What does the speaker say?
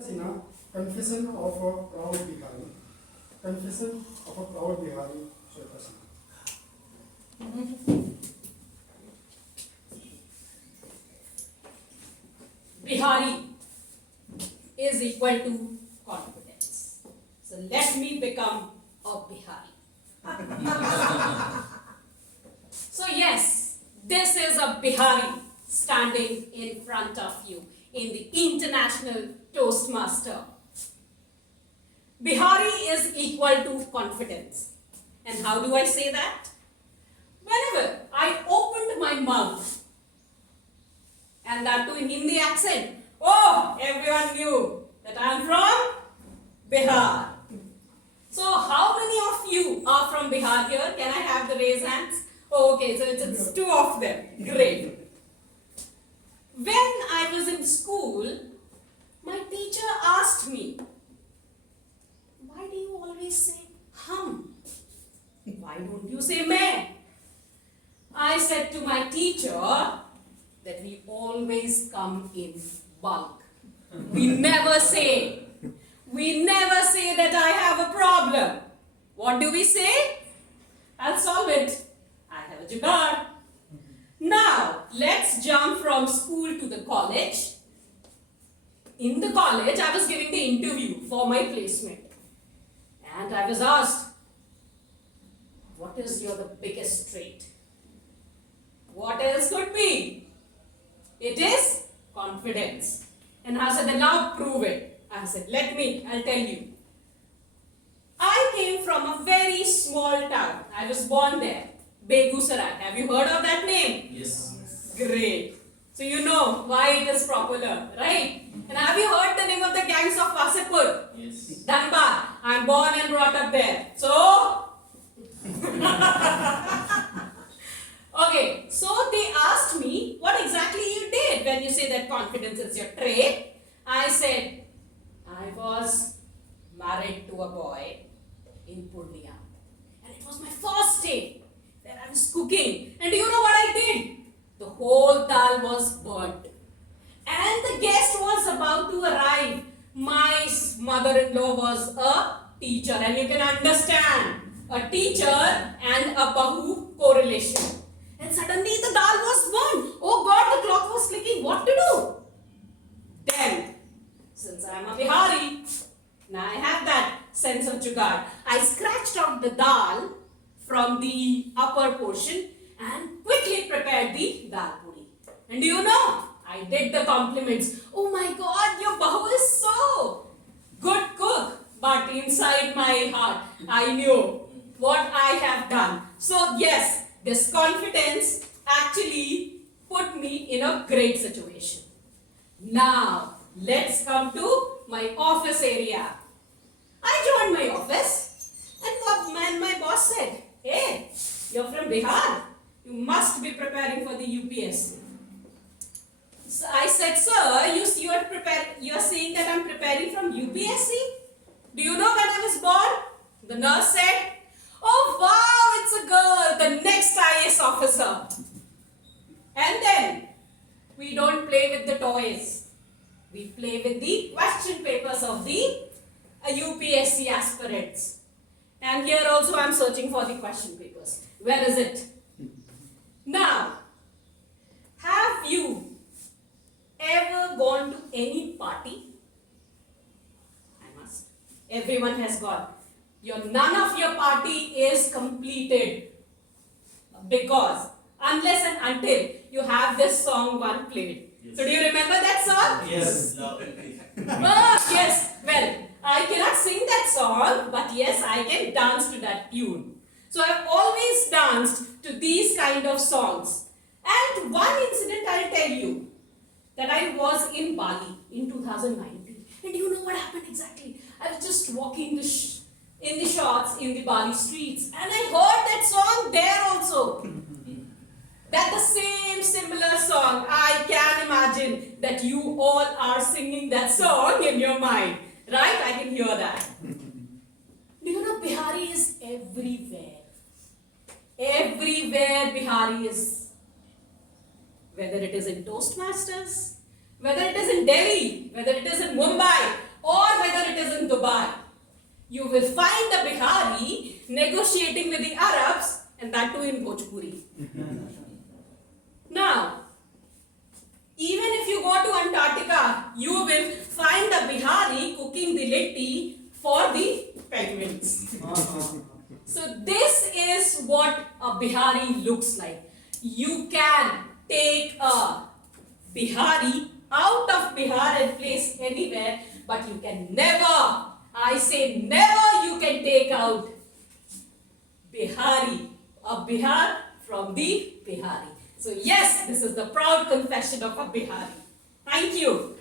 Sina, Confession of a Proud Bihari. Confession of a Proud Bihari, Shweta Sina. Bihari is equal to confidence. So let me become a Bihari. So yes, this is a Bihari standing in front of you in the International Toastmaster. Bihari is equal to confidence. And how do I say that? Whenever I opened my mouth, and that too in Hindi accent, oh, everyone knew that I am from Bihar. So how many of you are from Bihar here? Can I have the raised hands? Oh, okay, so it's two of them. Great. When I was in school, my teacher asked me, why do you always say hum? Why don't you say main? I said to my teacher that we always come in bulk. We never say that I have a problem. What do we say? I'll solve it. I have a jugaad. Now, let's jump from school to the college. In the college, I was giving the interview for my placement. And I was asked, what is your the biggest trait? What else could be? It is confidence. And I said, then now prove it. I said, I'll tell you. I came from a very small town. I was born there, Begusarai. Have you heard of that name? Yes. Great. So you know why it is popular, right? And have you heard the name of the gangs of Wasipur? Yes. Dhanbad. I'm born and brought up there. So, okay, so they asked me what exactly you did when you say that confidence is your trait. I said, I was married to a boy in Purnia. And it was my first day that I was cooking. And do you know what I did? The whole dal was burnt. And the guest was about to arrive. My mother-in-law was a teacher. And you can understand a teacher and a bahu correlation. And suddenly the dal was burnt. Oh God, the clock was clicking. What to do? Then, since I am a Bihari, now I have that sense of jugaad. I scratched out the dal from the upper portion and quickly prepared the dal puri. And do you know? I did the compliments. Oh my God, your bahu is so good cook. But inside my heart, I knew what I have done. So yes, this confidence actually put me in a great situation. Now, let's come to my office area. I joined my office and my boss said, hey, you're from Bihar. You must be preparing for the UPSC. So I said, sir, you're saying that I'm preparing from UPSC? Do you know when I was born? The nurse said, oh wow, it's a girl, the next IAS officer. And then, we don't play with the toys. We play with the question papers of the UPSC aspirants. And here also I'm searching for the question papers. Where is it? Now, have you ever gone to any party? I must. Everyone has gone. None of your party is completed because unless and until you have this song one played. Yes. So do you remember that song? Yes. Oh, yes. Well, I cannot sing that song, but yes, I can dance to that tune. So I've always danced to these kind of songs. And one incident I'll tell you, that I was in Bali in 2019. And do you know what happened exactly? I was just walking in the shots in the Bali streets, and I heard that song there also. That the same similar song. I can imagine that you all are singing that song in your mind. Right? I can hear that. Do you know Bihari is everywhere? Everywhere Bihari is. Whether it is in Toastmasters, whether it is in Delhi, whether it is in Mumbai, you will find the Bihari negotiating with the Arabs, and that too in Bhojpuri. Now, even if you go to Antarctica, you will find the Bihari cooking the litti for the penguins. So this is what a Bihari looks like. You can take a Bihari out of Bihar and place anywhere, but you can never, I say never, you can take out Bihari, a Bihar from the Bihari. So yes, this is the proud confession of a Bihari. Thank you.